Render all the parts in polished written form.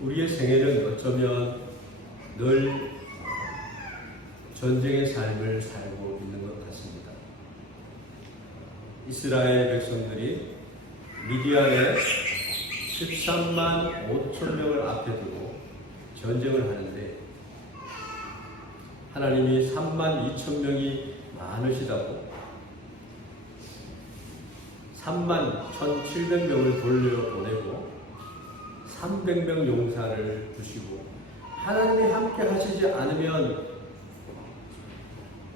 우리의 생애는 어쩌면 늘 전쟁의 삶을 살고 있는 것 같습니다. 이스라엘 백성들이 미디안에 13만 5천 명을 앞에 두고 전쟁을 하는데 하나님이 3만 2천 명이 많으시다고 3만 1,700명을 돌려보내고 300명 용사를 두시고 하나님이 함께 하시지 않으면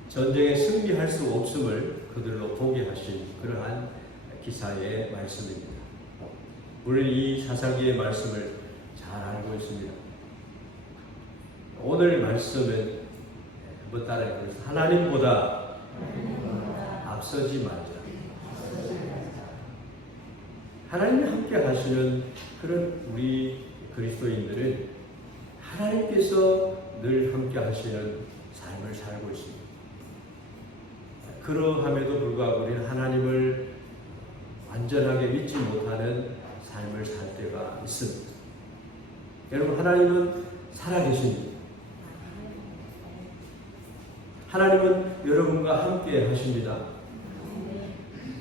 전쟁에 승리할 수 없음을 그들로 보게 하신 그러한 기사의 말씀입니다. 우리는 이 사사기의 말씀을 잘 알고 있습니다. 오늘 말씀은 한번 따라해 보겠습니다. 하나님보다 앞서지 말자. 하나님이 함께 하시는 그런 우리 그리스도인들은 하나님께서 늘 함께 하시는 삶을 살고 있습니다. 그러함에도 불구하고 우리는 하나님을 완전하게 믿지 못하는 삶을 살 때가 있습니다. 여러분, 하나님은 살아계십니다. 하나님은 여러분과 함께 하십니다.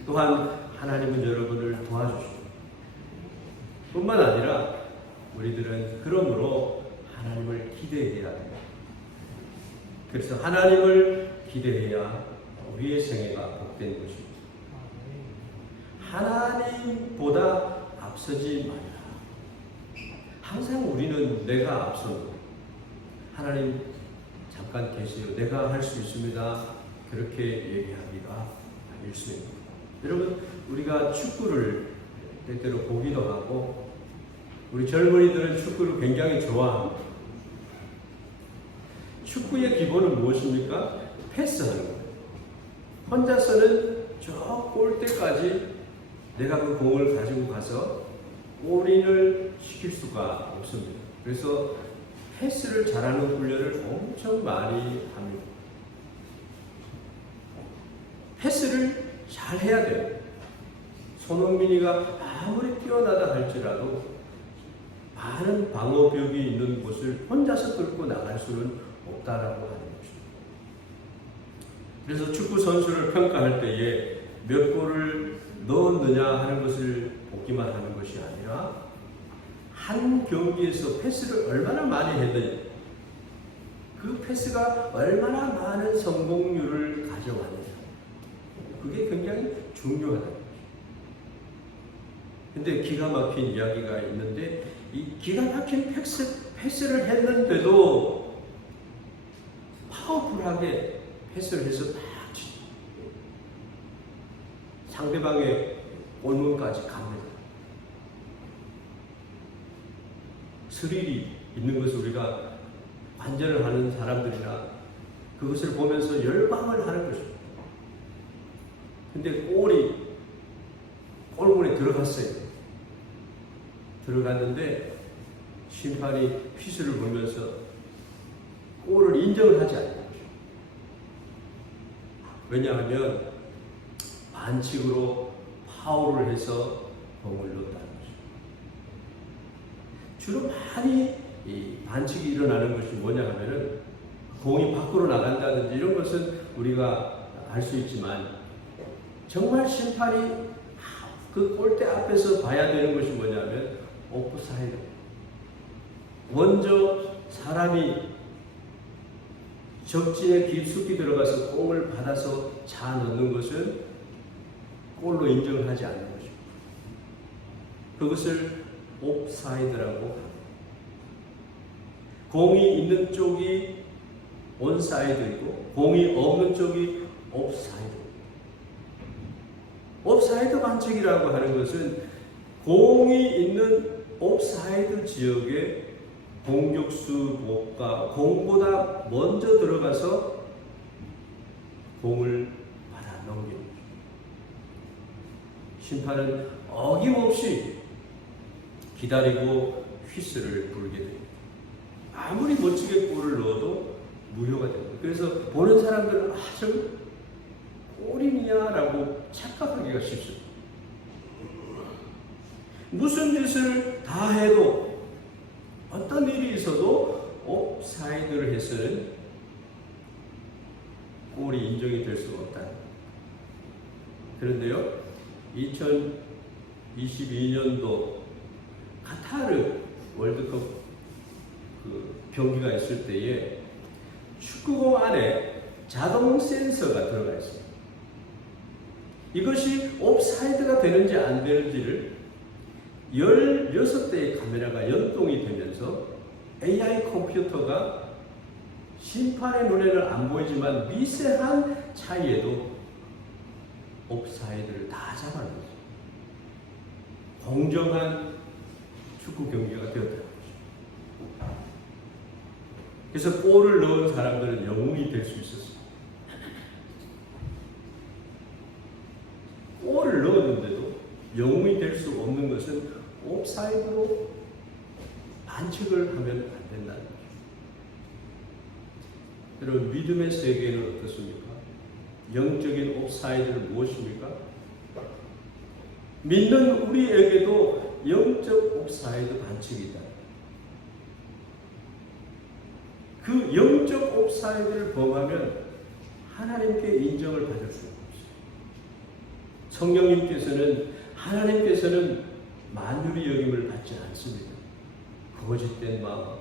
또한 하나님은 여러분을 도와주십니다. 뿐만 아니라 우리들은 그러므로 하나님을 기대해야 됩니다. 그래서 하나님을 기대해야 우리의 생애가 복된 것입니다. 하나님보다 앞서지 말라. 항상 우리는 내가 앞서고 하나님 잠깐 계세요. 내가 할 수 있습니다. 그렇게 얘기하기가 일쑤입니다. 여러분, 우리가 축구를 때때로 보기도 하고 우리 젊은이들은 축구를 굉장히 좋아합니다. 축구의 기본은 무엇입니까? 패스하는 거예요. 혼자서는 저 골대까지 내가 그 공을 가지고 가서 골인을 시킬 수가 없습니다. 그래서 패스를 잘하는 훈련을 엄청 많이 합니다. 패스를 잘 해야 돼요. 손흥민이가 아무리 뛰어나다 할지라도 많은 방어벽이 있는 곳을 혼자서 뚫고 나갈 수는 없다라고 하는 것입니다. 그래서 축구 선수를 평가할 때에 몇 골을 넣었느냐 하는 것을 보기만 하는 것이 아니라 한 경기에서 패스를 얼마나 많이 했느냐, 그 패스가 얼마나 많은 성공률을 가져왔느냐, 그게 굉장히 중요하다는 거죠. 근데 기가 막힌 이야기가 있는데 이 기가 막힌 패스를 했는데도 파워풀하게 패스를 해서 막 상대방의 골문까지 갑니다. 스릴이 있는 것을 우리가 관전을 하는 사람들이나 그것을 보면서 열광을 하는 것입니다. 근데 골이 골문에 들어갔어요. 들어갔는데 심판이 휘슬을 불면서 골을 인정을 하지 않는 거죠. 왜냐하면 반칙으로 파울을 해서 공을 넣었다는 거죠. 주로 많이 이 반칙이 일어나는 것이 뭐냐 하면은 공이 밖으로 나간다든지 이런 것은 우리가 알 수 있지만 정말 심판이 그 골대 앞에서 봐야 되는 것이 뭐냐면 오프사이드. 먼저 사람이 적진에 깊숙이 들어가서 공을 받아서 차 넣는 것은 골로 인정을 하지 않는 것입니다. 그것을 옵사이드라고 합니다. 공이 있는 쪽이 온사이드이고 공이 없는 쪽이 옵사이드. 옵사이드 반칙이라고 하는 것은 공이 있는 옵사이드 지역에 공격수가 공보다 먼저 들어가서 공을 받아 넘기는 거죠. 심판은 어김없이 기다리고 휘슬을 불게 됩니다. 아무리 멋지게 골을 넣어도 무효가 됩니다. 그래서 보는 사람들은 저 골이냐라고 착각하기가 쉽습니다. 무슨 짓을 다 해도 옵사이드를 해서는 골이 인정이 될 수가 없다. 그런데요, 2022년도 카타르 월드컵 경기가 있을 때에 축구공 안에 자동 센서가 들어가 있습니다. 이것이 옵사이드가 되는지 안 되는지를 16대의 카메라가 연동이 되면서 AI 컴퓨터가 심판의 눈에는 안 보이지만 미세한 차이에도 옵사이드를 다 잡아내죠. 공정한 축구 경기가 되었다. 그래서 골을 넣은 사람들은 영웅이 될 수 있었어요. 골을 넣었는데도 영웅이 될 수 없는 것은 옵사이드로 반칙을 하면 안 된다는 거죠. 여러분, 믿음의 세계는 어떻습니까? 영적인 옵사이드는 무엇입니까? 믿는 우리에게도 영적 옵사이드 반칙이 있다. 그 영적 옵사이드를 범하면 하나님께 인정을 받을 수가 없어요. 하나님께서는 만유리 여김을 받지 않습니다. 거짓된 마음,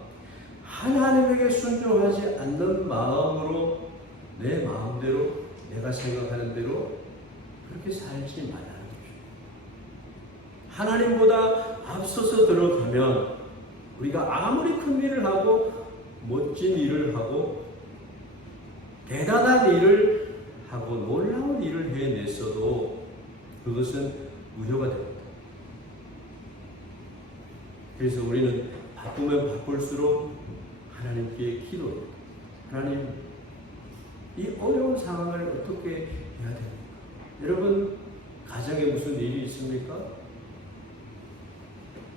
하나님에게 순종하지 않는 마음으로 내 마음대로 내가 생각하는 대로 그렇게 살지 말라는 거죠. 하나님보다 앞서서 들어가면 우리가 아무리 큰 일을 하고 멋진 일을 하고 대단한 일을 하고 놀라운 일을 해냈어도 그것은 무효가 됩니다. 그래서 우리는 바쁘면 바쁠수록 하나님께 기도합니다. 하나님, 이 어려운 상황을 어떻게 해야 됩니까? 여러분, 가정에 무슨 일이 있습니까?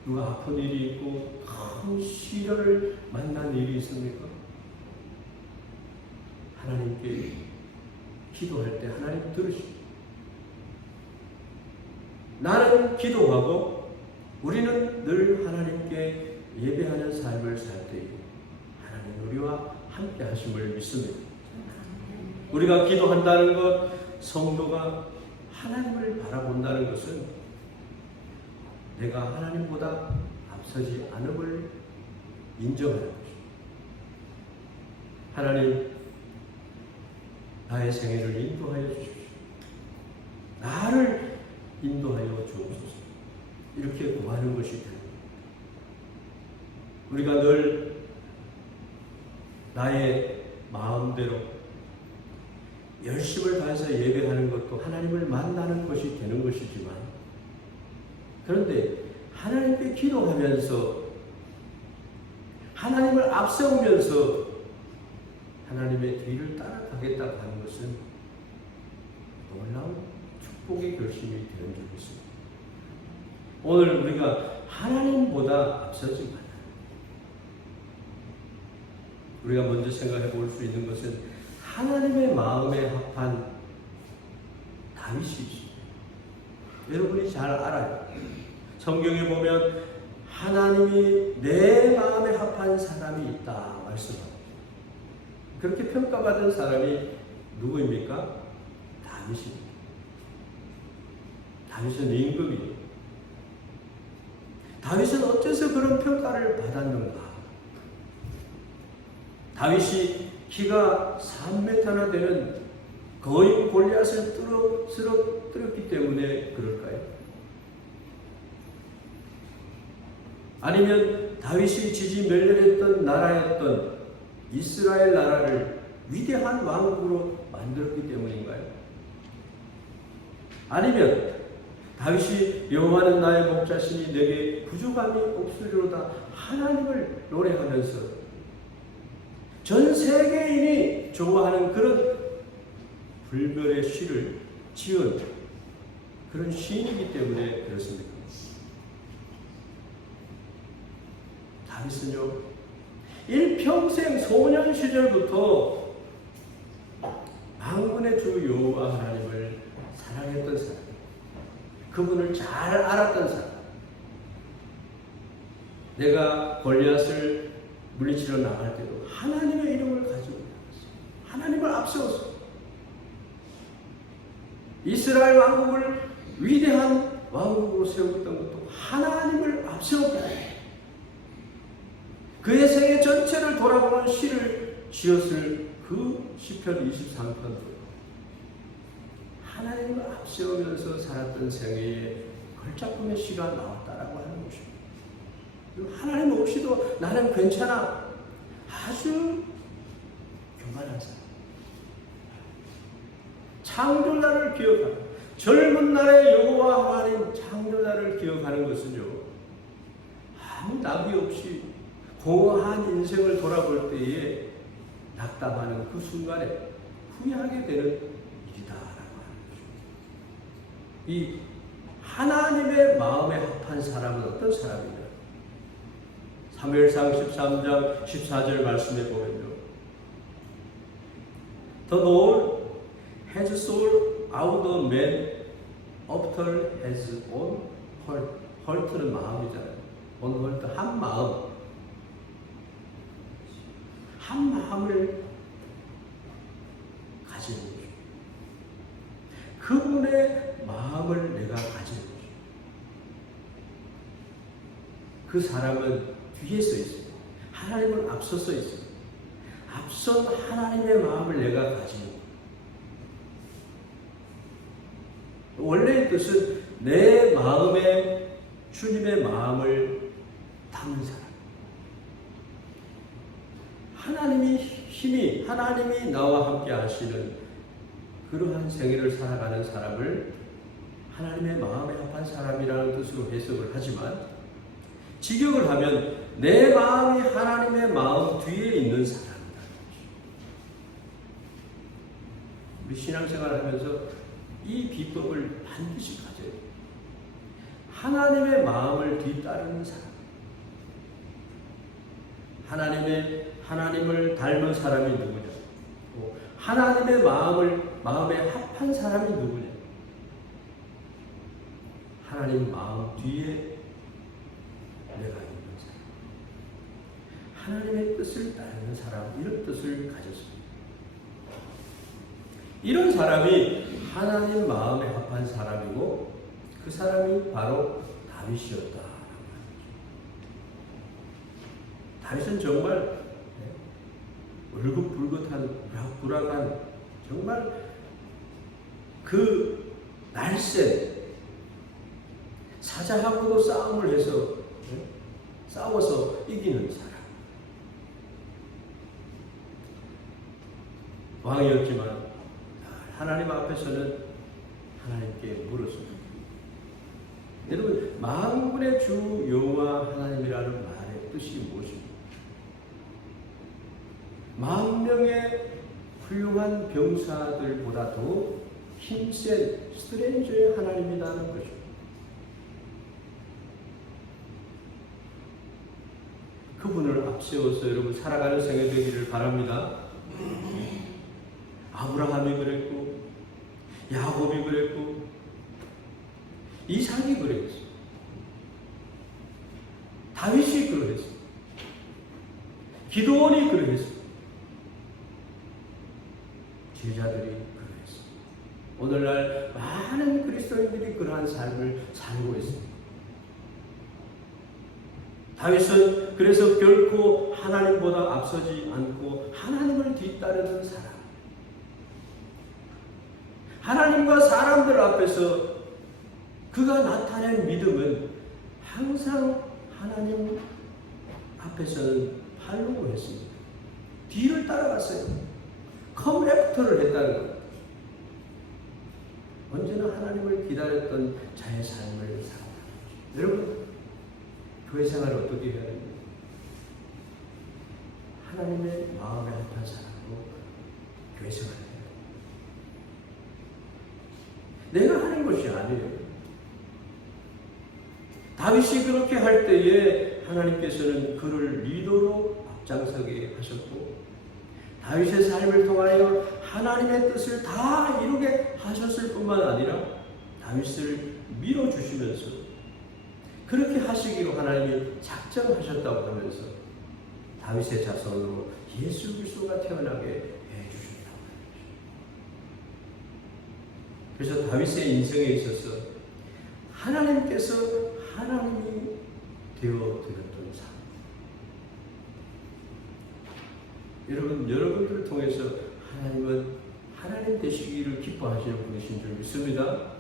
누가 아픈 일이 있고 큰 시련을 만난 일이 있습니까? 하나님께 기도할 때 하나님 들으십니다. 나는 기도하고 우리는 늘 하나님께 예배하는 삶을 살 때에 하나님 우리와 함께 하심을 믿습니다. 우리가 기도한다는 것, 성도가 하나님을 바라본다는 것은 내가 하나님보다 앞서지 않음을 인정하는 것입니다. 하나님, 나의 생애를 인도하여 주십시오. 나를 인도하여 주옵소서. 이렇게 구하는 것이 됩니다. 우리가 늘 나의 마음대로 열심을 다해서 예배하는 것도 하나님을 만나는 것이 되는 것이지만, 그런데 하나님께 기도하면서 하나님을 앞세우면서 하나님의 뒤를 따라가겠다고 하는 것은 놀라운 축복의 결심이 되는 적이 있습니다. 오늘 우리가 하나님보다 앞서지 말아요. 우리가 먼저 생각해 볼 수 있는 것은 하나님의 마음에 합한 다윗이 있습니다. 여러분이 잘 알아요. 성경에 보면 하나님이 내 마음에 합한 사람이 있다 말씀합니다. 그렇게 평가받은 사람이 누구입니까? 다윗입니다. 다윗은 임금이에요. 다윗은 어째서 그런 평가를 받았는가? 다윗이 키가 3m나 되는 거인 골리앗을 쓰러뜨렸기 때문에 그럴까요? 아니면 다윗이 지지 멸렬했던 나라였던 이스라엘 나라를 위대한 왕국으로 만들었기 때문인가요? 아니면 다윗이 여호와는 나의 목자시니 내게 부족함이 없으리로다 하나님을 노래하면서 전 세계인이 좋아하는 그런 불멸의 시를 지은 그런 시인이기 때문에 그렇습니까? 다윗은요, 일평생 소년 시절부터 만군의 주 여호와 하나님을 사랑했던 사람, 그분을 잘 알았던 사람, 내가 골리앗을 물리치러 나갈 때도 하나님의 이름을 가지고 나갔어요. 하나님을 앞세웠어요. 이스라엘 왕국을 위대한 왕국으로 세웠던 것도 하나님을 앞세웠고 그의 생애 전체를 돌아보는 시를 지었을 그 시편 23편도 하나님을 앞세우면서 살았던 생애에 걸작품의 시가 나왔다라고 하는 것입니다. 하나님 없이도 나는 괜찮아. 아주 교만한 사람. 창조자를 기억하는, 젊은 날의 여호와 하나님 창조자를 기억하는 것은요, 아무 낙이 없이 공허한 인생을 돌아볼 때에 낙담하는 그 순간에 후회하게 되는 일이다라고 하는 것입니다. 이 하나님의 마음에 합한 사람은 어떤 사람이냐? 사무엘상 13장 14절 말씀에 보면요. The Lord has sought out a man after his own heart. heart는 마음이잖아요. own heart, 한 마음. 한 마음을 가지는 거죠. 그분의 마음을 내가 가지는 거죠. 그 사람은 뒤에 서 있어요. 하나님은 앞서 서 있어요. 앞선 하나님의 마음을 내가 가지는 거예요. 원래의 뜻은 내 마음에 주님의 마음을 담은 사람. 하나님이 힘이, 하나님이 나와 함께 하시는 그러한 생애를 살아가는 사람을 하나님의 마음에 합한 사람이라는 뜻으로 해석을 하지만 직역을 하면 내 마음이 하나님의 마음 뒤에 있는 사람이다. 우리 신앙생활을 하면서 이 비법을 반드시 가져야 돼요. 하나님의 마음을 뒤따르는 사람. 하나님을 닮은 사람이 누구냐? 하나님의 마음에 합한 사람이 누구냐? 하나님 마음 뒤에 내가 있는 사람. 하나님의 뜻을 따르는 사람, 이런 뜻을 가졌습니다. 이런 사람이 하나님 마음에 합한 사람이고 그 사람이 바로 다윗이었다. 다윗은 정말 울긋불긋한 불악한 정말 그 날쌘 사자하고도 싸움을 해서 싸워서 이기는 사람. 왕이었지만 하나님 앞에서는 하나님께 물었습니다. 여러분, 만군의 주 여호와 하나님이라는 말의 뜻이 무엇입니까? 만 명의 훌륭한 병사들보다도 힘센 스트레인저의 하나님이라는 거죠. 그분을 앞세워서 여러분 살아가는 생애 되기를 바랍니다. 아브라함이 그랬고, 야곱이 그랬고, 이삭이 그랬어. 다윗이 그랬어. 기도원이 그랬어. 제자들이 그랬어. 오늘날 많은 그리스도인들이 그러한 삶을 살고 있습니다. 다윗은 그래서 결코 하나님보다 앞서지 않고 하나님을 뒤따르는 사람. 하나님과 사람들 앞에서 그가 나타낸 믿음은 항상 하나님 앞에서는 팔로우 했습니다. 뒤를 따라갔어요. come after를 했다는 것. 언제나 하나님을 기다렸던 자의 삶을 살았다. 여러분, 교회 생활을 어떻게 해야 됩니까? 하나님의 마음에 합한 사람으로 교회 생활을 해야 됩니다. 내가 하는 것이 아니에요. 다윗이 그렇게 할 때에 하나님께서는 그를 리더로 앞장서게 하셨고, 다윗의 삶을 통하여 하나님의 뜻을 다 이루게 하셨을 뿐만 아니라 다윗을 밀어주시면서 그렇게 하시기로 하나님이 작정하셨다고 하면서 다윗의 자손으로 예수 그리스도가 태어나게 해주셨다고. 그래서 다윗의 인생에 있어서 하나님께서 하나님이 되어드렸던 삶. 여러분들을 통해서 하나님은 하나님 되시기를 기뻐하시는 분이신 줄 믿습니다.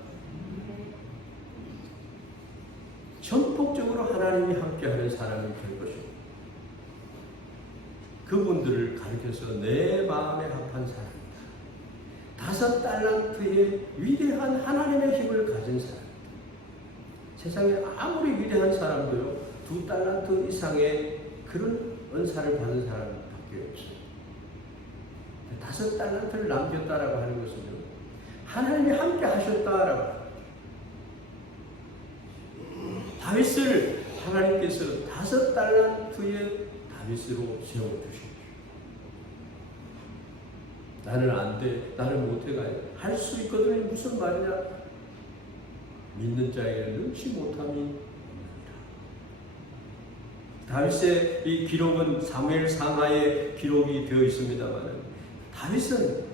전폭적으로 하나님이 함께하는 사람이 될 것입니다. 그분들을 가르쳐서 내 마음에 합한 사람이다. 5 달란트의 위대한 하나님의 힘을 가진 사람. 세상에 아무리 위대한 사람도요, 2 달란트 이상의 그런 은사를 받은 사람밖에 없어요. 5 달란트를 남겼다라고 하는 것은요, 하나님이 함께 하셨다라고. 다윗을 하나님께서 5 달란트의 다윗으로 세워주십니다. 나는 안 돼, 나는 못해가 할 수 있거든. 무슨 말이냐? 믿는 자에게는 능치 못함이 없느니라. 다윗의 이 기록은 사무엘 상하에 기록이 되어 있습니다만, 다윗은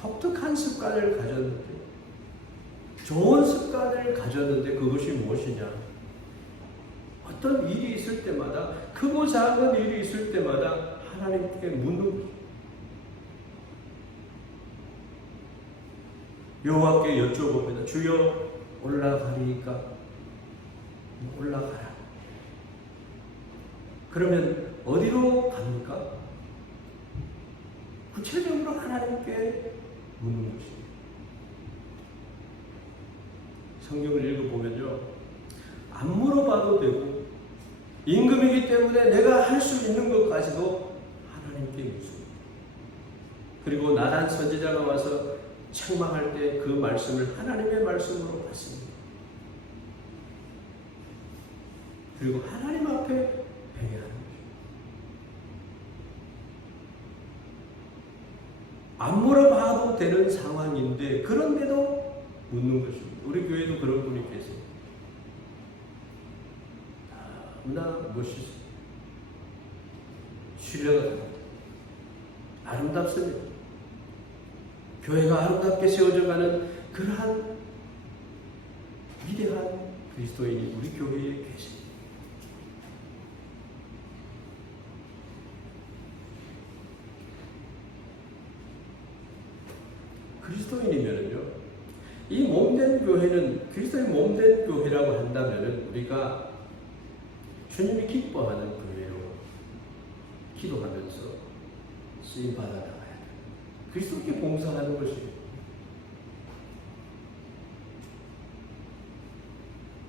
독특한 습관을 가졌는데, 좋은 습관을 가졌는데 그것이 무엇이냐? 어떤 일이 있을 때마다, 크고 작은 일이 있을 때마다 하나님께 묻는 거죠. 여호와께 여쭤봅니다. 주여, 올라가리까? 올라가라. 그러면 어디로 갑니까? 구체적으로 하나님께 묻는 것입니다. 성경을 읽어보면요, 안 물어봐도 되고, 임금이기 때문에 내가 할 수 있는 것까지도 하나님께 묻습니다. 그리고 나단 선지자가 와서 책망할 때 그 말씀을 하나님의 말씀으로 받습니다. 그리고 하나님 앞에 회개하는 것입니다. 안 물어봐도 되는 상황인데 그런데도 묻는 것입니다. 우리 교회도 그런 분이 계세요. 너무나 멋있어요. 신뢰가 아름답습니다. 교회가 아름답게 세워져가는 그러한 위대한 그리스도인이 우리 교회에 계십니다. 그리스도인이면요, 이 몸된 교회는 그리스도의 몸된 교회라고 한다면은 우리가 주님이 기뻐하는 교회로 기도하면서 쓰임 받아 나가야 돼요. 그리스도께 봉사하는 것이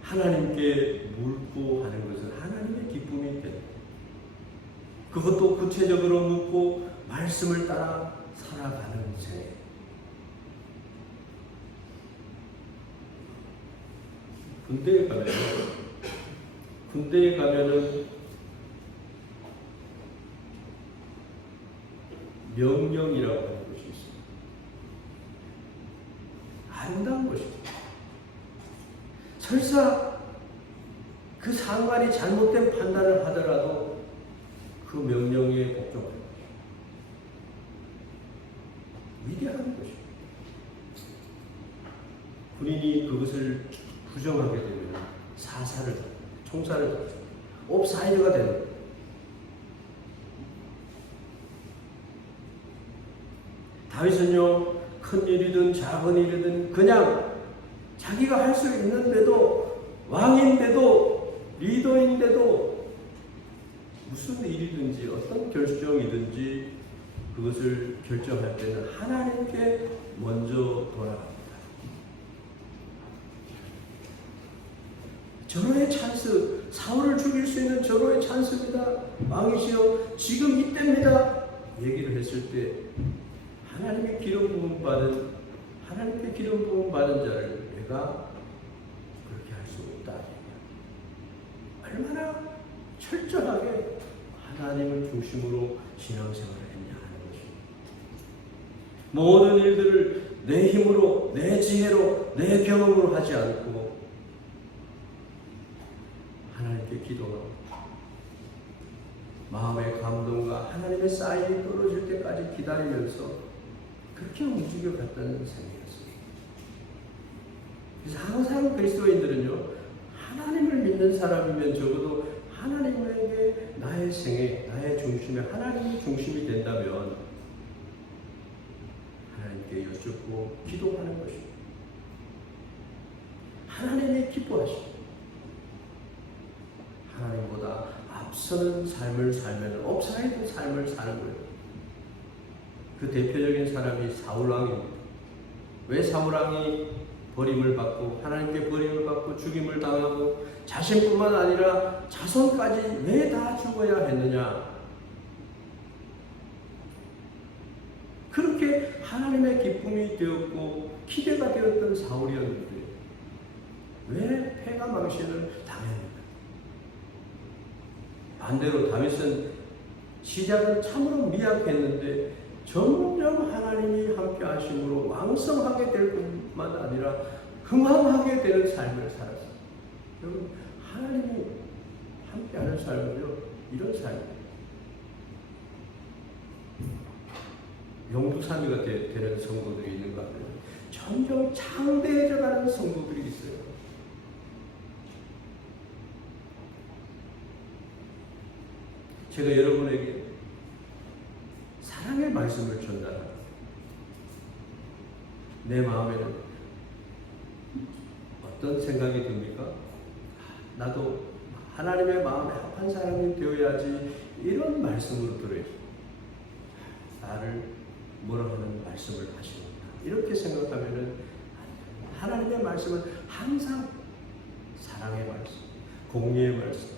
하나님께 묻고 하는 것은 하나님의 기쁨이 됩니다. 그것도 구체적으로 묻고 말씀을 따라 살아가는 새. 군대에 가면은 명령이라고 하는 것이 있습니다. 아름다운 것입니다. 설사 그 상관이 잘못된 판단을 하더라도 그 명령에 복종하는 것입니다. 위대한 것입니다. 군인이 그것을 부정하게 되면 사살을, 총살을, 옵사이드가 되는 거예요. 다윗은요, 큰 일이든 작은 일이든 그냥 자기가 할 수 있는데도, 왕인데도, 리더인데도 무슨 일이든지 어떤 결정이든지 그것을 결정할 때는 하나님께 먼저 돌아갑니다. 절호의 찬스, 사울을 죽일 수 있는 절호의 찬스입니다. 왕이시여, 지금 이때입니다. 얘기를 했을 때 하나님의 기름 부음 받은, 하나님께 기름 부음 받은 자를 내가 그렇게 할 수 없다. 얼마나 철저하게 하나님을 중심으로 신앙생활을 했냐 하는 것입니다. 모든 일들을 내 힘으로, 내 지혜로, 내 경험으로 하지 않고 하나님께 기도하고 마음의 감동과 하나님의 사인이 떨어질 때까지 기다리면서 그렇게 움직여 갔다는 생각이었습니다. 그래서 항상 그리스도인들은요, 하나님을 믿는 사람이면 적어도 하나님에게 나의 생애, 나의 중심에 하나님이 중심이 된다면 하나님께 여쭙고 기도하는 것입니다. 하나님이 기뻐하십니다. 하나님보다 앞서는 삶을 살면 옵사이드 삶을 사는 거예요. 그 대표적인 사람이 사울왕입니다. 왜 사울왕이 버림을 받고 하나님께 버림을 받고 죽임을 당하고 자신뿐만 아니라 자손까지 왜 다 죽어야 했느냐? 그렇게 하나님의 기쁨이 되었고 기대가 되었던 사울이었는데 왜 패가 망신을 당했는가? 반대로 다윗은 시작은 참으로 미약했는데 점점 하나님이 함께 하심으로 왕성하게 될 뿐만 아니라 흥황하게 되는 삶을 살았어요. 여러분, 하나님이 함께하는 삶은요, 이런 삶이에요. 용두사미가 되는 성도들이 있는가 하면 점점 창대해져가는 성도들이 있어요. 제가 여러분에게 사랑의 말씀을 전달합니다. 내 마음에는 어떤 생각이 듭니까? 나도 하나님의 마음에 합한 사람이 되어야지, 이런 말씀으로 들어요. 나를 뭐라 하는 말씀을 하시는구나, 이렇게 생각하면은 하나님의 말씀은 항상 사랑의 말씀, 공의의 말씀,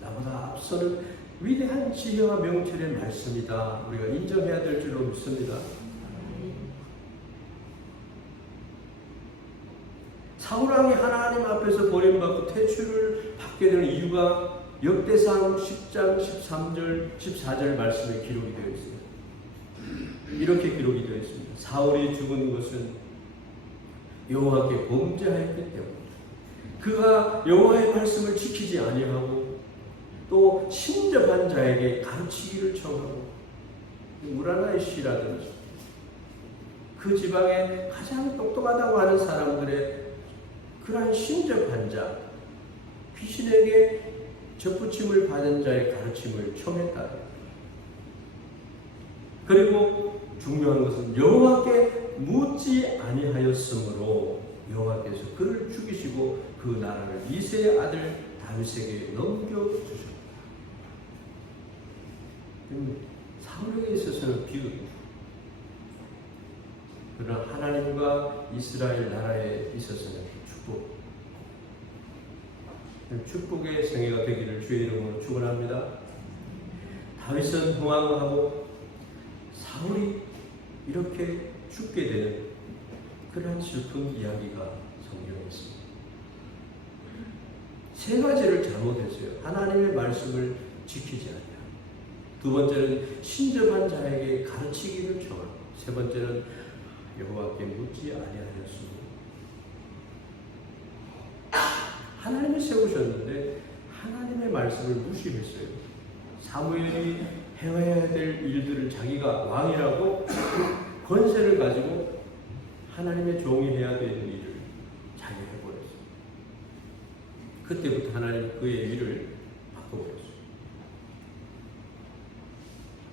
나보다 앞서는 위대한 지혜와 명철의 말씀이다, 우리가 인정해야 될 줄로 믿습니다. 사울왕이 하나님 앞에서 버림받고 퇴출을 받게 되는 이유가 역대상 10장 13절 14절 말씀에 기록이 되어 있습니다. 이렇게 기록이 되어 있습니다. 사울이 죽은 것은 여호와께 범죄하였기 때문이다. 그가 여호와의 말씀을 지키지 아니하고 또 신접한 자에게 가르치기를 청하고, 우라나의 씨라든지 그 지방에 가장 똑똑하다고 하는 사람들의 그러한 신접한 자, 귀신에게 접붙임을 받은 자의 가르침을 청했다. 그리고 중요한 것은 여호와께 묻지 아니하였으므로 여호와께서 그를 죽이시고 그 나라를 이새의 아들 다윗에게 넘겨주셨다. 사울에게 있어서는 비극입니다. 그러나 하나님과 이스라엘 나라에 있어서는 축복의 생애가 되기를 주의 이름으로 축원합니다. 다윗은 흥왕하고 사울이 이렇게 죽게 되는 그런 슬픈 이야기가 성경에 있습니다. 세 가지를 잘못했어요. 하나님의 말씀을 지키지 않냐. 두 번째는 신접한 자에게 가르치기를 청하고, 세 번째는 여호와께 묻지 아니하였습니다. 하나님이 세우셨는데 하나님의 말씀을 무시했어요. 사무엘이 해야 될 일들을 자기가 왕이라고 권세를 가지고 하나님의 종이 해야 되는 일을 자기가 해버렸어요. 그때부터 하나님 그의 일을 바꿔버렸어요.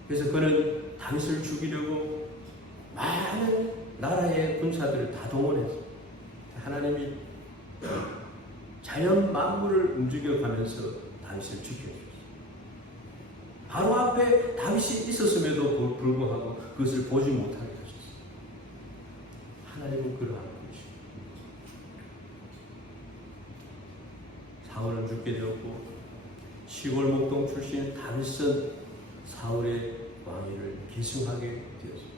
그래서 그는 다윗을 죽이려고 많은 나라의 군사들을 다 동원했어요. 하나님이 자연 만물을 움직여가면서 다윗을 지켜주셨어요. 바로 앞에 다윗이 있었음에도 불구하고 그것을 보지 못하게 하셨어요. 하나님은 그러한 분이십니다. 사울은 죽게 되었고 시골 목동 출신 다윗은 사울의 왕위를 계승하게 되었습니다.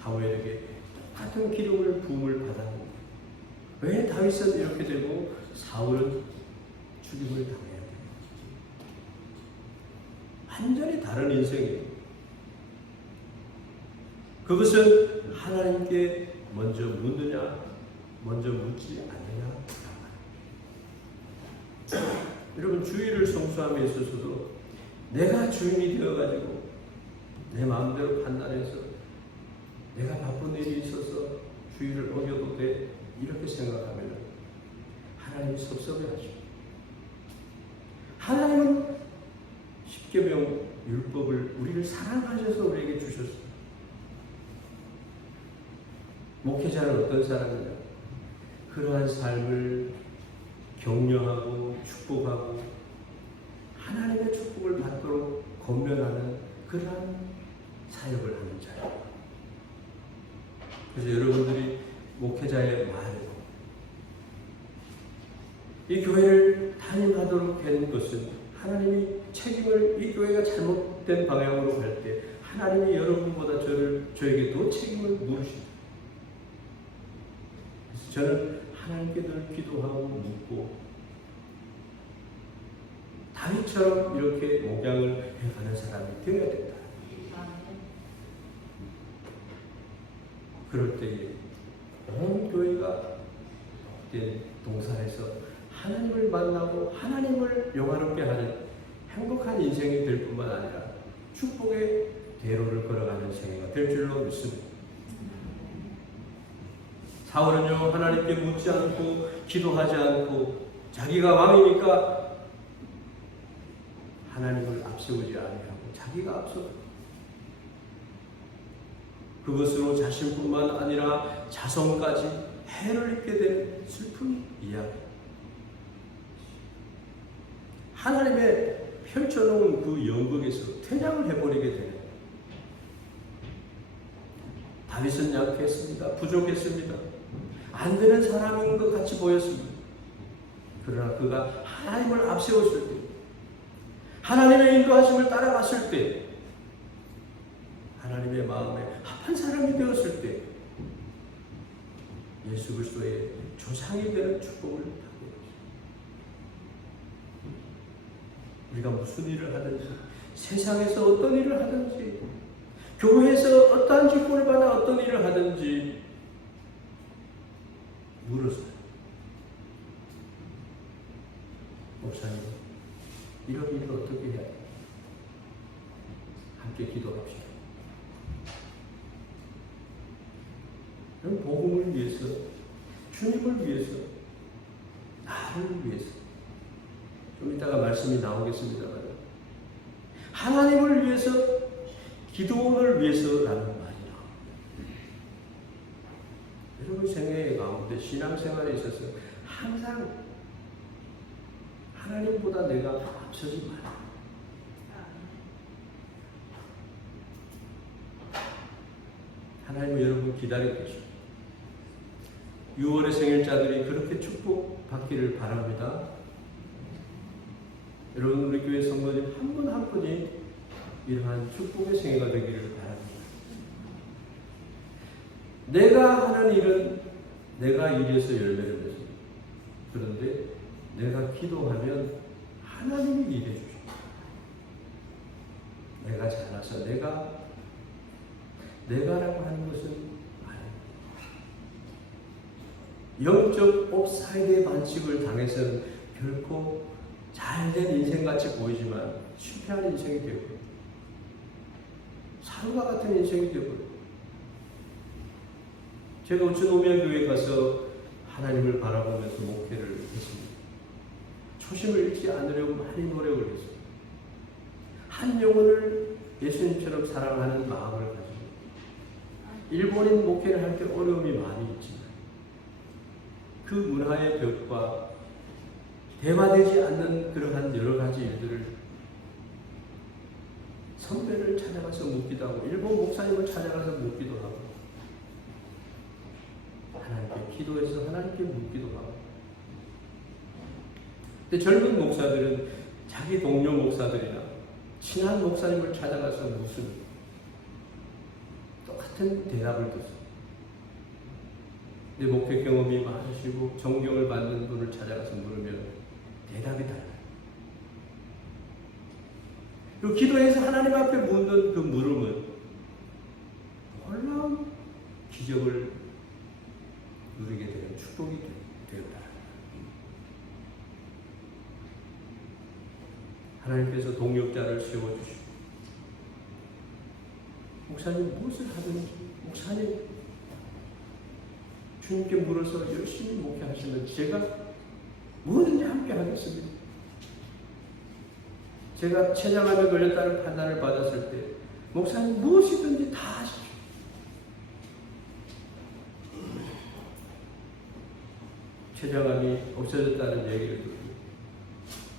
사무엘에게 똑같은 기름을 부음을 받았는데 왜 다윗은 이렇게 되고 사울은 죽임을 당해야 됩니까? 완전히 다른 인생이에요. 그것은 하나님께 먼저 묻느냐, 먼저 묻지 않느냐. 여러분 주의를 성수함에 있어서도 내가 주인이 되어가지고 내 마음대로 판단해서 내가 바쁜 일이 있어서 주의를 어겨도 돼 이렇게 생각하면 하나님이 섭섭해하시고 하나님은 십계명 율법을 우리를 사랑하셔서 우리에게 주셨습니다. 목회자는 어떤 사람이냐? 그러한 삶을 격려하고 축복하고 하나님의 축복을 받도록 권면하는 그러한 사역을 하는 자예요. 그래서 여러분들이 목회자의 말이고 이 교회를 담임하도록 된 것은 하나님이 책임을 이 교회가 잘못된 방향으로 갈 때 하나님이 여러분보다 저에게 더 책임을 물으십니다. 그래서 저는 하나님께 늘 기도하고 묻고 다윗처럼 이렇게 목양을 해가는 사람이 되어야 된다. 그럴 때에 온 교회가 동산에서 하나님을 만나고 하나님을 영화롭게 하는 행복한 인생이 될 뿐만 아니라 축복의 대로를 걸어가는 생애가 될 줄로 믿습니다. 사울은요 하나님께 묻지 않고 기도하지 않고 자기가 왕이니까 하나님을 앞세우지 아니하고 자기가 앞서 그것으로 자신뿐만 아니라 자손까지 해를 입게 된 슬픈 이야기. 하나님의 펼쳐놓은 그 연극에서 퇴장을 해버리게 되는 다윗은 약했습니다. 부족했습니다. 안 되는 사람인 것 같이 보였습니다. 그러나 그가 하나님을 앞세웠을 때 하나님의 인도하심을 따라갔을 때 하나님의 마음에 합한 사람이 되었을 때 예수 그리스도의 조상이 되는 축복을 받게 됩니다. 우리가 무슨 일을 하든지 세상에서 어떤 일을 하든지 교회에서 어떠한 직분을 받아 어떤 일을 하든지 물었어요. 목사님 이런 일을 어떻게 해야 돼요? 함께 기도합시다. 복음을 위해서, 주님을 위해서, 나를 위해서. 좀 이따가 말씀이 나오겠습니다만 하나님을 위해서, 기도원을 위해서라는 말이 나옵니다. 여러분 생애 가운데 신앙생활에 있어서 항상 하나님보다 내가 앞서지 마라. 하나님은 여러분 기다리고 계십니다. 6월의 생일자들이 그렇게 축복받기를 바랍니다. 여러분 우리 교회 성도님 한 분 한 분이 이러한 축복의 생애가 되기를 바랍니다. 내가 하는 일은 내가 일해서 열매를 맺습니다. 그런데 내가 기도하면 하나님이 일해 주십니다. 내가 잘나서 내가라고 하는 것은 영적 옵사이드의 반칙을 당해서는 결코 잘된 인생같이 보이지만 실패한 인생이 되고 사루가 같은 인생이 되고 제가 우천오미아 교회에 가서 하나님을 바라보면서 목회를 했습니다. 초심을 잃지 않으려고 많이 노력을 했습니다. 한 영혼을 예수님처럼 사랑하는 마음을 가지고 일본인 목회를 할 때 어려움이 많이 있지만 그 문화의 벽과 대화되지 않는 그러한 여러 가지 일들을 선배를 찾아가서 묻기도 하고 일본 목사님을 찾아가서 묻기도 하고 하나님께 기도해서 하나님께 묻기도 하고 근데 젊은 목사들은 자기 동료 목사들이나 친한 목사님을 찾아가서 무슨 똑같은 대답을 듣습니다. 내 목회 경험이 많으시고 존경을 받는 분을 찾아가서 물으면 대답이 달라요. 그리고 기도해서 하나님 앞에 묻는 그 물음은 놀라운 기적을 누리게 되는 축복이 되었다. 동역자를 세워주시고 목사님 무엇을 하든지 목사님 주님께 물어서 열심히 목회하시면 제가 뭐든지 함께 하겠습니다. 제가 췌장암에 걸렸다는 판단을 받았을 때 목사님 무엇이든지 다 하십시오. 췌장암이 없어졌다는 얘기를 듣고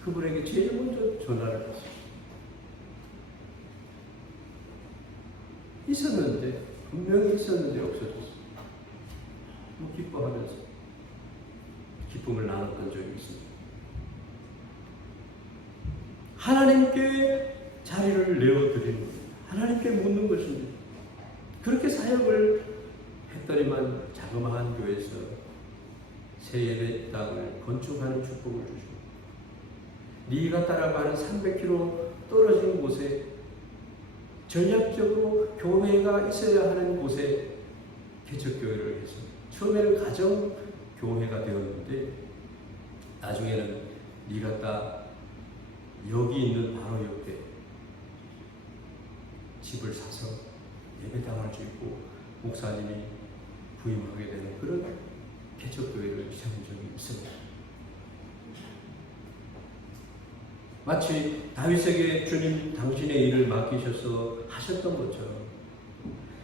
그분에게 제일 먼저 전화를 했어요. 있었는데 분명히 있었는데 없어졌어요. 기뻐하면서 기쁨을 나눴던 적이 있습니다. 하나님께 자리를 내어드리는 거예요. 하나님께 묻는 것입니다. 그렇게 사역을 했더니만 자그마한 교회에서 새 예배 땅을 건축하는 축복을 주시고 니가따라고 하는 300km 떨어진 곳에 전략적으로 교회가 있어야 하는 곳에 개척교회를 해서 처음에는 가정교회가 되었는데 나중에는 니가따 여기 있는 바로 옆에 집을 사서 예배당을 짓고 목사님이 부임하게 되는 그런 개척교회를 세운 적이 있습니다. 마치 다윗에게 주님 당신의 일을 맡기셔서 하셨던 것처럼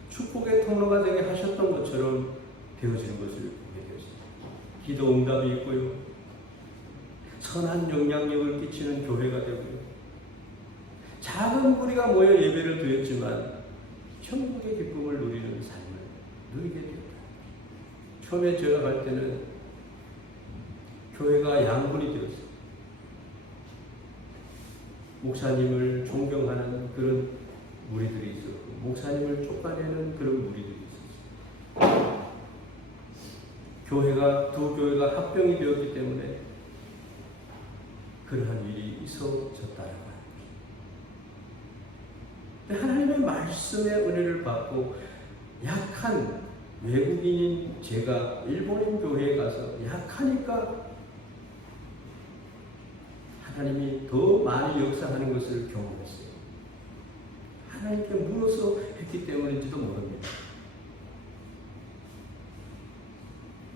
축복의 통로가 되게 하셨던 것처럼 되어지는 것을 보게 되었습니다. 기도 응답이 있고요. 선한 영향력을 끼치는 교회가 되고요. 작은 무리가 모여 예배를 드렸지만 천국의 기쁨을 누리는 삶을 누리게 되었다. 처음에 제가 갈 때는 교회가 양분이 되었어요. 목사님을 존경하는 그런 무리들이 있었고 목사님을 쫓아내는 그런 무리들이 있었어요. 교회가 두 교회가 합병이 되었기 때문에 그러한 일이 있어졌다는 거예요. 하나님의 말씀의 은혜를 받고 약한 외국인인 제가 일본인 교회에 가서 약하니까 하나님이 더 많이 역사하는 것을 경험했어요. 하나님께 물어서 했기 때문인지도 모릅니다.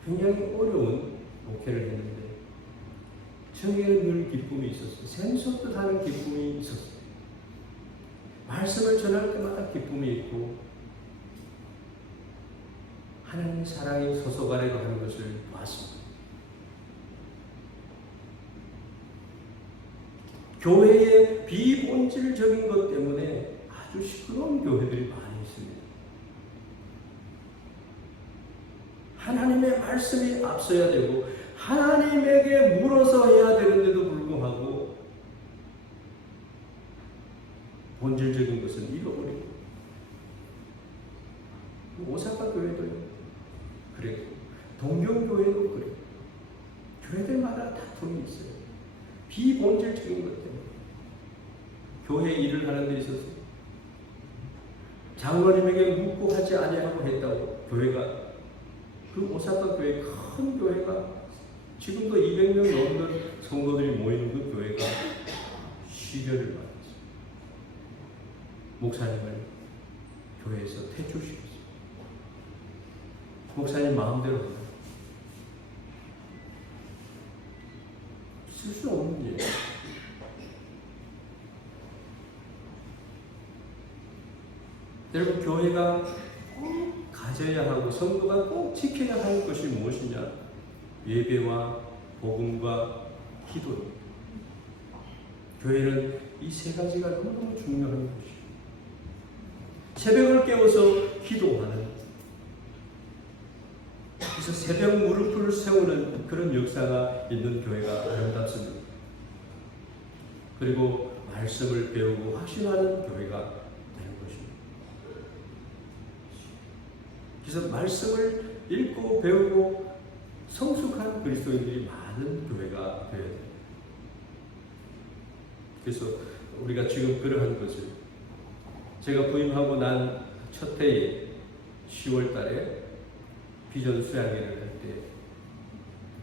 굉장히 어려운 목회를 했는데 저에게는 늘 기쁨이 있었어요. 샘솟듯 하는 기쁨이 있었어요. 말씀을 전할 때마다 기쁨이 있고 하나님의 사랑이 솟아가려고 하는 것을 보았습니다. 교회의 비본질적인 것 때문에 아주 시끄러운 교회들이 많이 있습니다. 하나님의 말씀이 앞서야 되고 하나님에게 물어서 해야 되는데도 불구하고 본질적인 것은 잃어버리고 오사카 교회도요. 그래요. 동경교회도 그래요. 교회들마다 다툼이 있어요. 비본질적인 것 때문에 교회 일을 하는 데 있어서 장로님에게 묻고 하지 아니하고 했다고 교회가 그 오사카 교회 큰 교회가 지금도 200명 넘는 성도들이 모이는 그 교회가 시련을 받았어요. 목사님을 교회에서 퇴출시켰어요. 목사님 마음대로 쓸 수 없는 일. 여러분 교회가 꼭 가져야 하고 성도가 꼭 지켜야 할 것이 무엇이냐? 예배와 복음과 기도. 교회는 이 세 가지가 너무너무 중요한 것이에요. 새벽을 깨워서 기도하는, 그래서 새벽 무릎을 세우는 그런 역사가 있는 교회가 아름답습니다. 그리고 말씀을 배우고 확신하는 교회가 되는 것입니다. 그래서 말씀을 읽고 배우고 성숙한 그리스도인들이 많은 교회가 되어야 돼요. 그래서 우리가 지금 그러한 것을 제가 부임하고 난 첫 해에 10월 달에 비전 수양회를 할 때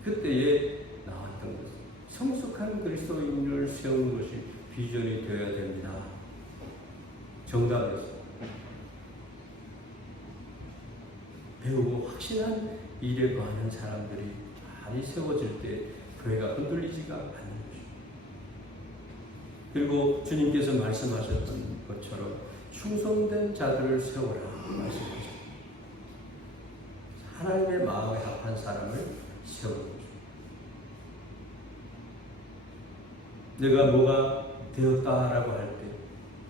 그때에 나왔던 것은 성숙한 그리스도인을 세우는 것이 비전이 되어야 됩니다. 정답이었어요. 배우고 확신한 일에 거하는 사람들이 많이 세워질 때 교회가 흔들리지가 않는 것입니다. 그리고 주님께서 말씀하셨던 것처럼 충성된 자들을 세워라 말씀하셨습니다. 하나님의 마음에 합한 사람을 세우는 거죠. 내가 뭐가 되었다라고 할 때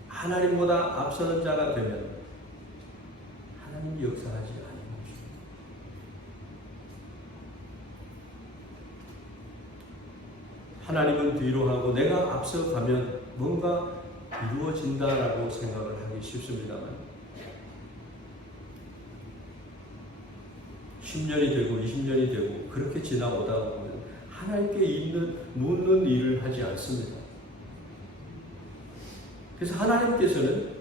하나님보다 앞서는 자가 되면 하나님이 역사하지 않는 것입니다. 하나님은 뒤로 하고 내가 앞서 가면 뭔가 이루어진다라고 생각을 하기 쉽습니다만 10년이 되고 20년이 되고 그렇게 지나오다 보면 하나님께 묻는 일을 하지 않습니다. 그래서 하나님께서는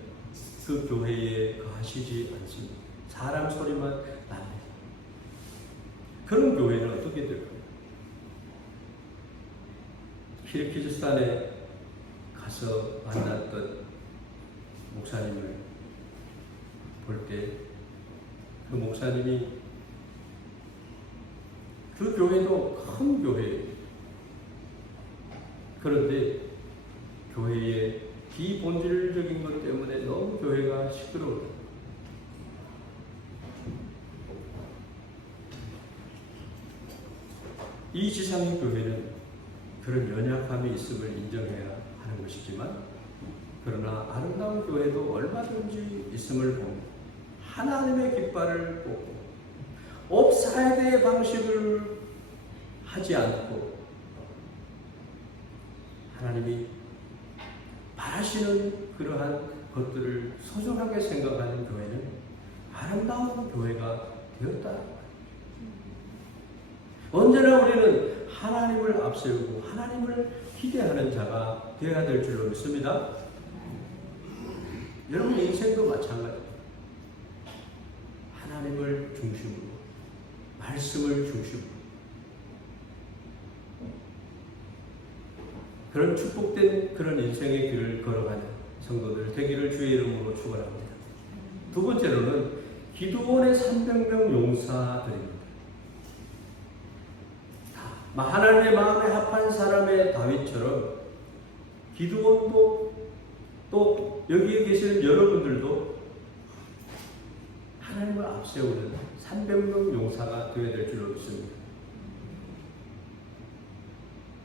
그 교회에 거하시지 않습니다. 사람 소리만 납니다. 그런 교회는 어떻게 될까요? 키르기즈스탄에 가서 만났던 목사님을 볼 때 그 목사님이 그 교회도 큰 교회예요. 그런데 교회의 비본질적인 것 때문에 너무 교회가 시끄러워요. 이 지상의 교회는 그런 연약함이 있음을 인정해야 하는 것이지만 그러나 아름다운 교회도 얼마든지 있음을 봅니다. 하나님의 깃발을 뽑고 옵사이드의 방식을 하지 않고 하나님이 바라시는 그러한 것들을 소중하게 생각하는 교회는 아름다운 교회가 되었다. 언제나 우리는 하나님을 앞세우고 하나님을 기대하는 자가 되어야 될 줄로 믿습니다. 여러분 인생도 마찬가지입니다. 하나님을 중심으로 말씀을 중심으로 그런 축복된 그런 인생의 길을 걸어가는 성도들 되기를 주의 이름으로 축원합니다. 두 번째로는 기드온의 300명 용사들입니다. 하나님의 마음에 합한 사람의 다윗처럼 기드온도 또 여기에 계시는 여러분들도 하나님을 앞세우는 300명 용사가 되어야 될 줄로 믿습니다.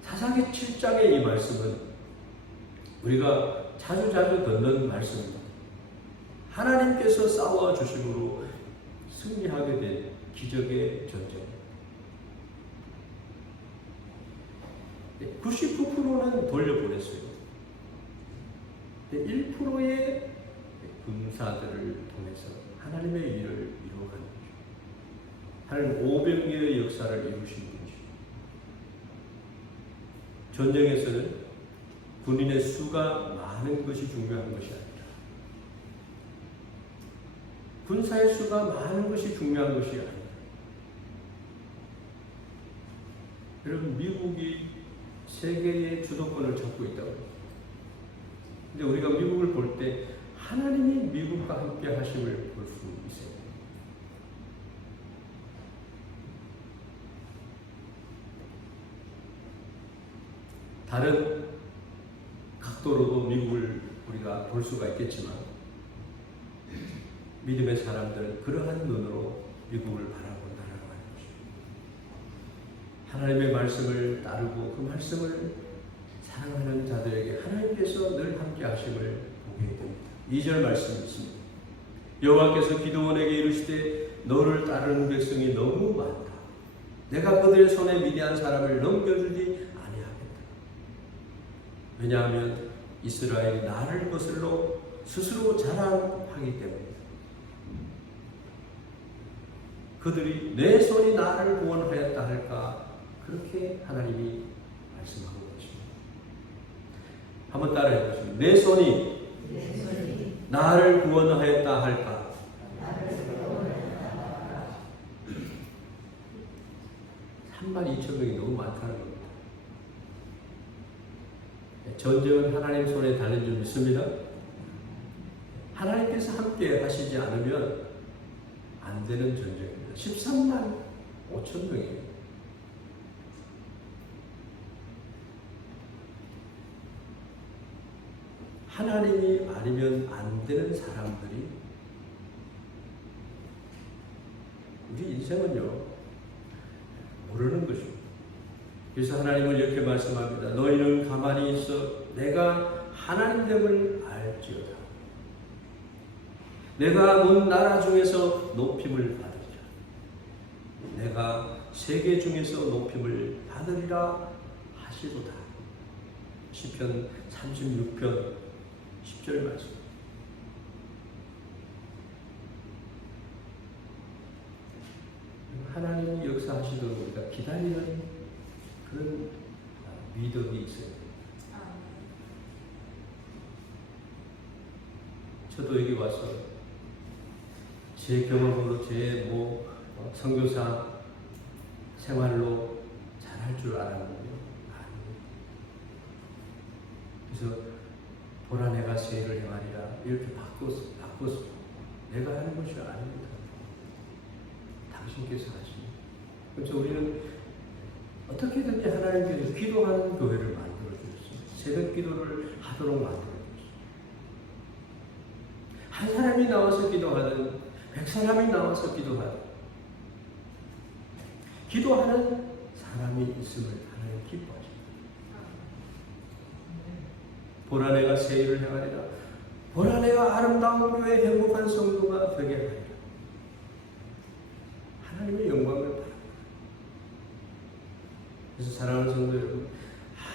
사사기 7장의 이 말씀은 우리가 자주 듣는 말씀입니다. 하나님께서 싸워주심으로 승리하게 된 기적의 전쟁. 99%는 돌려보냈어요. 1%의 군사들을 통해서 하나님의 일을 이루어가는 거죠. 하나님 500년의 역사를 이루신 분이죠. 전쟁에서는 군인의 수가 많은 것이 중요한 것이 아니라 군사의 수가 많은 것이 중요한 것이 아니라 여러분 미국이 세계의 주도권을 잡고 있다고 합니다. 근데 우리가 미국을 볼 때 하나님이 미국과 함께 하심을 볼 수 있어요. 다른 각도로도 미국을 우리가 볼 수가 있겠지만 믿음의 사람들은 그러한 눈으로 미국을 바라본다라고 하는 것입니다. 하나님의 말씀을 따르고 그 말씀을 사랑하는 자들에게 하나님께서 늘 함께 하심을 보게 됩니다. 2절 말씀이 있습니다. 여호와께서 기드온에게 이르시되 너를 따르는 백성이 너무 많다. 내가 그들의 손에 미디안 사람을 넘겨주지 아니하겠다. 왜냐하면 이스라엘이 나를 거슬러 스스로 자랑하기 때문이다. 그들이 내 손이 나를 구원하였다 할까? 그렇게 하나님이 말씀하고 계십니다. 한번 따라해 보십시오. 내 손이 나를 구원하였다 할까? 32,000명이 너무 많다는 겁니다. 전쟁은 하나님 손에 달린 줄 믿습니다. 하나님께서 함께 하시지 않으면 안 되는 전쟁입니다. 13만 5천 명이에요. 하나님이 아니면 안 되는 사람들이 우리 인생은요 모르는 것입니다. 그래서 하나님은 이렇게 말씀합니다. 너희는 가만히 있어 내가 하나님됨을 알지어다. 내가 온 나라 중에서 높임을 받으리라. 내가 세계 중에서 높임을 받으리라 하시도다. 시편 36편 10절 말씀. 하나님이 역사하시도록 우리가 기다리는 그런 믿음이 있어요. 저도 여기 와서 제 경험으로 제 선교사 생활로 잘할 줄 알았는데요. 아니에요. 그래서 보라 내가 세일을 행하리라 이렇게 바꿨어. 내가 하는 것이 아닙니다. 당신께서 하시니. 그래서 우리는 어떻게든지 하나님께서 기도하는 교회를 만들어 주셨습니다. 새벽 기도를 하도록 만들어 주셨습니다. 한 사람이 나와서 기도하든 100사람이 나와서 기도하든 기도하는 사람이 있음을 하나님 기뻐하십니다. 보라 내가 새 일을 행하리라. 보라 내가 아름다운 교회 행복한 성도가 되게 하리라. 하나님의 영광을 바랍니다. 그래서 사랑하는 성도 여러분,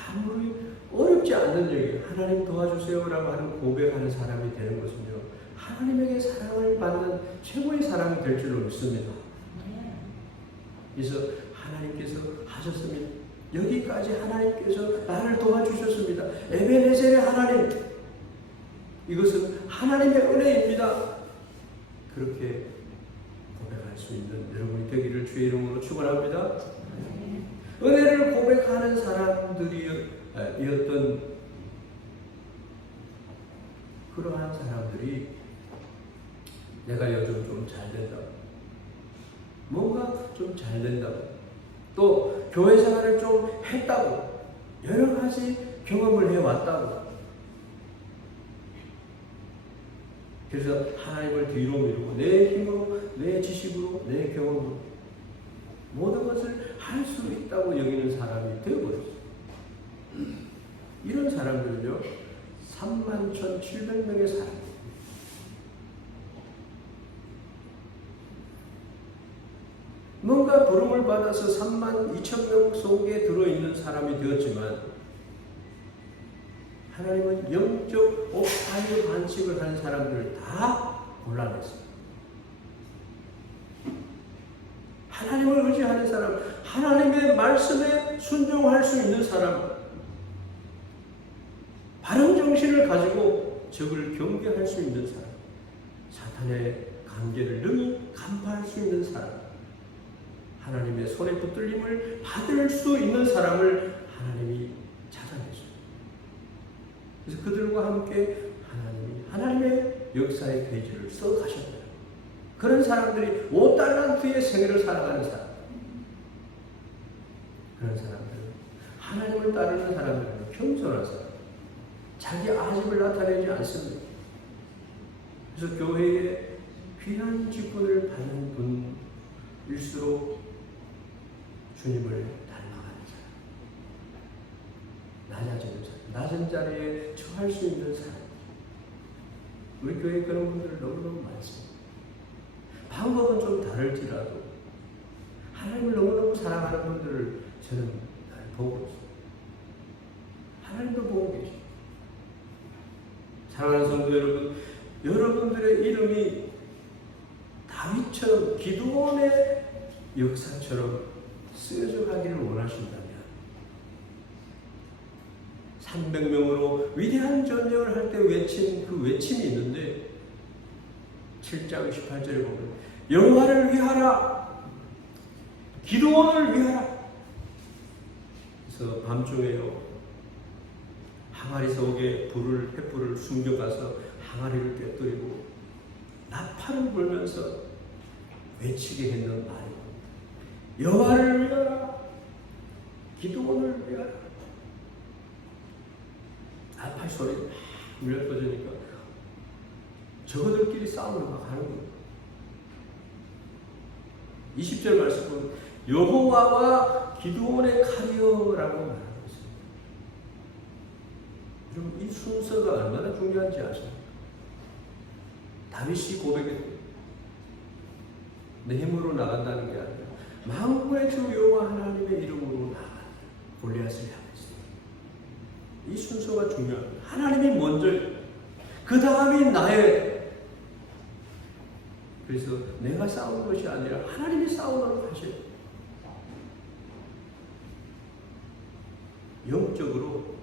아무리 어렵지 않는 얘기, 하나님 도와주세요라고 하는 고백하는 사람이 되는 것은요, 하나님에게 사랑을 받는 최고의 사람이 될 줄로 믿습니다. 그래서 하나님께서 하셨습니다. 여기까지 하나님께서 나를 도와주셨습니다. 에베네셀의 하나님, 이것은 하나님의 은혜입니다. 그렇게 고백할 수 있는 여러분이 되기를 주의 이름으로 축원합니다. 은혜를 고백하는 사람들이었던 그러한 사람들이 내가 요즘 좀 잘 된다고, 뭔가 좀 잘 된다고, 또 교회 생활을 좀 했다고, 여러 가지 경험을 해왔다고, 그래서 하나님을 뒤로 미루고 내 힘으로, 내 지식으로, 내 경험으로 모든 것을 할 수 있다고 여기는 사람이 되어버렸어요. 이런 사람들은요 31,700명의 사람입니다. 뭔가 부름을 받아서 32,000명 속에 들어있는 사람이 되었지만 하나님은 영적 옥타이어 반칙을 하는 사람들을 다 골라냈어요. 하나님을 의지하는 사람, 하나님의 말씀에 순종할 수 있는 사람, 바른 정신을 가지고 적을 경계할 수 있는 사람, 사탄의 관계를 능히 간파할 수 있는 사람, 하나님의 손에 붙들림을 받을 수 있는 사람을 하나님이 찾아내셨어요. 그래서 그들과 함께 하나님의 역사의 페이지를 써가셨어요. 그런 사람들이 5달란트의 생애를 살아가는 사람, 그런 사람들은 하나님을 따르는 사람들은 겸손한 사람, 자기 아집을 나타내지 않습니다. 그래서 교회에 귀한 직분을 받는 분일수록 주님을 닮아가는 사람, 낮아지는 사람, 낮은 자리에 처할 수 있는 사람, 우리 교회에 그런 분들 너무너무 많습니다. 방법은 좀 다를지라도 하나님을 너무너무 사랑하는 분들을 저는 보고 있습니다. 하나님도 보고 계십니다. 사랑하는 성도 여러분, 여러분들의 이름이 다윗처럼 기드온의 역사처럼 쓰여져 가기를 원하신다면 300명으로 위대한 전쟁을 할 때 외친 그 외침이 있는데 7장 18절에 보면 여호와를 위하라, 기드온을 위하라. 그래서 밤중에요 항아리 속에 횃불을 숨겨가서 항아리를 꿰뚫리고 나팔을 불면서 외치게 했는 말입니다. 여호와를 위하라, 기드온을 위하라. 나팔 소리가 막 울려 퍼지니까 저거들끼리 싸움을 막 하는 거예요. 20절 말씀은 여호와와 기드온의 칼이여라고 말하고 있습니다. 여러분, 이 순서가 얼마나 중요한지 아십니까? 다윗이 고백했고 내 힘으로 나간다는 게 아니라 만군의 주 여호와 하나님의 이름으로 나가 골리앗을 향했습니다. 이 순서가 중요합니다. 하나님이 먼저, 그 다음이 나의. 그래서 내가 싸우는 것이 아니라 하나님이 싸우도록 하셔요. 영적으로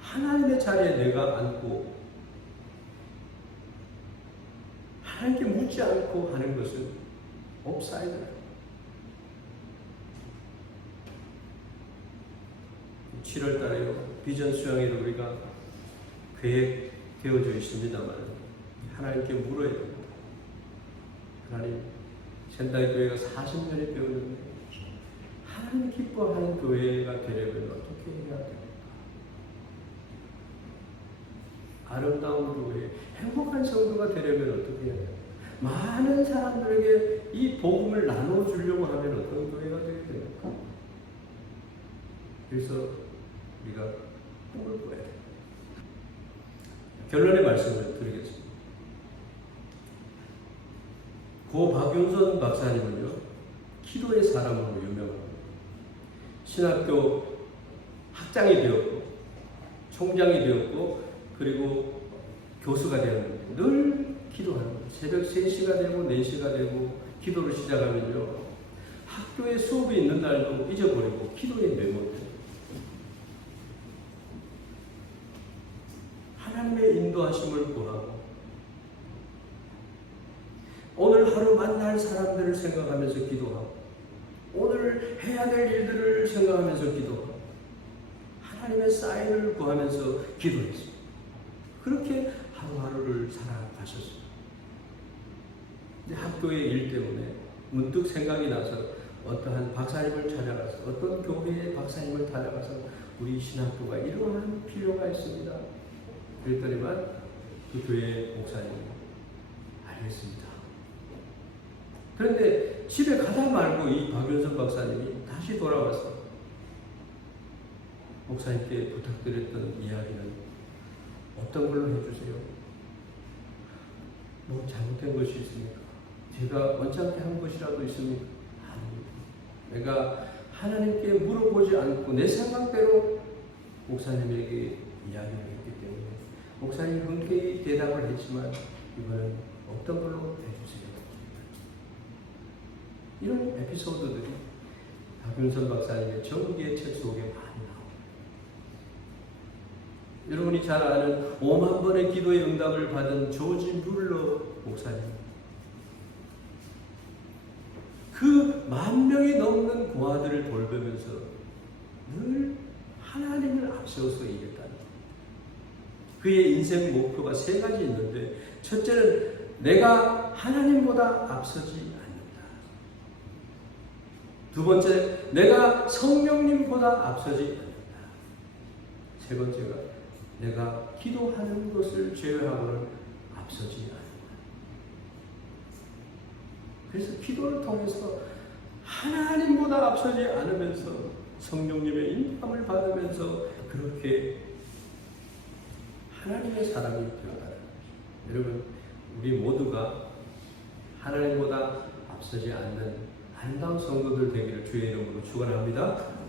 하나님의 자리에 내가 앉고 하나님께 묻지 않고 하는 것은 옵사이드예요. 7월 달에요. 비전 수양회로 우리가 계획되어져 있습니다만 하나님께 물어야 됩니다. 하나님,仙台 교회가 40년이 되었는데 하나님 기뻐하는 교회가 되려면 어떻게 해야 됩니까? 아름다운 교회, 행복한 성도가 되려면 어떻게 해야 됩니까? 많은 사람들에게 이 복음을 나눠주려고 하면 어떤 교회가 되어야 됩니까? 그래서 우리가 꿈을 꿔야 돼요. 결론의 말씀을 드리겠습니다. 고 박윤선 박사님은요, 기도의 사람으로 유명합니다. 신학교 학장이 되었고, 총장이 되었고, 그리고 교수가 되었는데 늘 기도하는 거예요. 새벽 3시가 되고 4시가 되고 기도를 시작하면요, 학교에 수업이 있는 날도 잊어버리고 기도에 메모돼요. 하나님의 인도하심을 구하고 오늘 하루 만날 사람들을 생각하면서 기도하고 오늘 해야 될 일들을 생각하면서 기도하고 하나님의 사인을 구하면서 기도했습니다. 그렇게 하루하루를 살아가셨습니다. 근데 학교의 일 때문에 문득 생각이 나서 어떠한 박사님을 찾아가서 어떤 교회의 박사님을 찾아가서 우리 신학교가 이러한 필요가 있습니다. 그랬더니만 그 교회 목사님이 알겠습니다. 그런데 집에 가다 말고 이 박윤선 박사님이 다시 돌아와서 목사님께 부탁드렸던 이야기는 어떤 걸로 해주세요? 뭐 잘못된 것이 있습니까? 제가 원찮게 한 것이라도 있습니까? 아닙니다. 내가 하나님께 물어보지 않고 내 생각대로 목사님에게 이야기를 했기 때문에 목사님이 흔쾌히 대답을 했지만 이거는 어떤 걸로 해주세요. 이런 에피소드들이 박윤선 박사님의 전기의 책 속에 많이 나옵니다. 여러분이 잘 아는 5만 번의 기도의 응답을 받은 조지 뮬러 목사님, 그 10,000명이 넘는 고아들을 돌보면서 늘 하나님을 앞세워서 이겼다는 것. 그의 인생 목표가 3가지 있는데, 첫째는 내가 하나님보다 앞서지 않는다. 두 번째, 내가 성령님보다 앞서지 않는다. 세 번째가 내가 기도하는 것을 제외하고는 앞서지 않는다. 그래서 기도를 통해서 하나님보다 앞서지 않으면서 성령님의 인도함을 받으면서 그렇게 하나님의 사람이 되어가는 것입니다. 여러분, 우리 모두가 하나님보다 앞서지 않는 아름다운 성도들 되기를 주의 이름으로 축원합니다.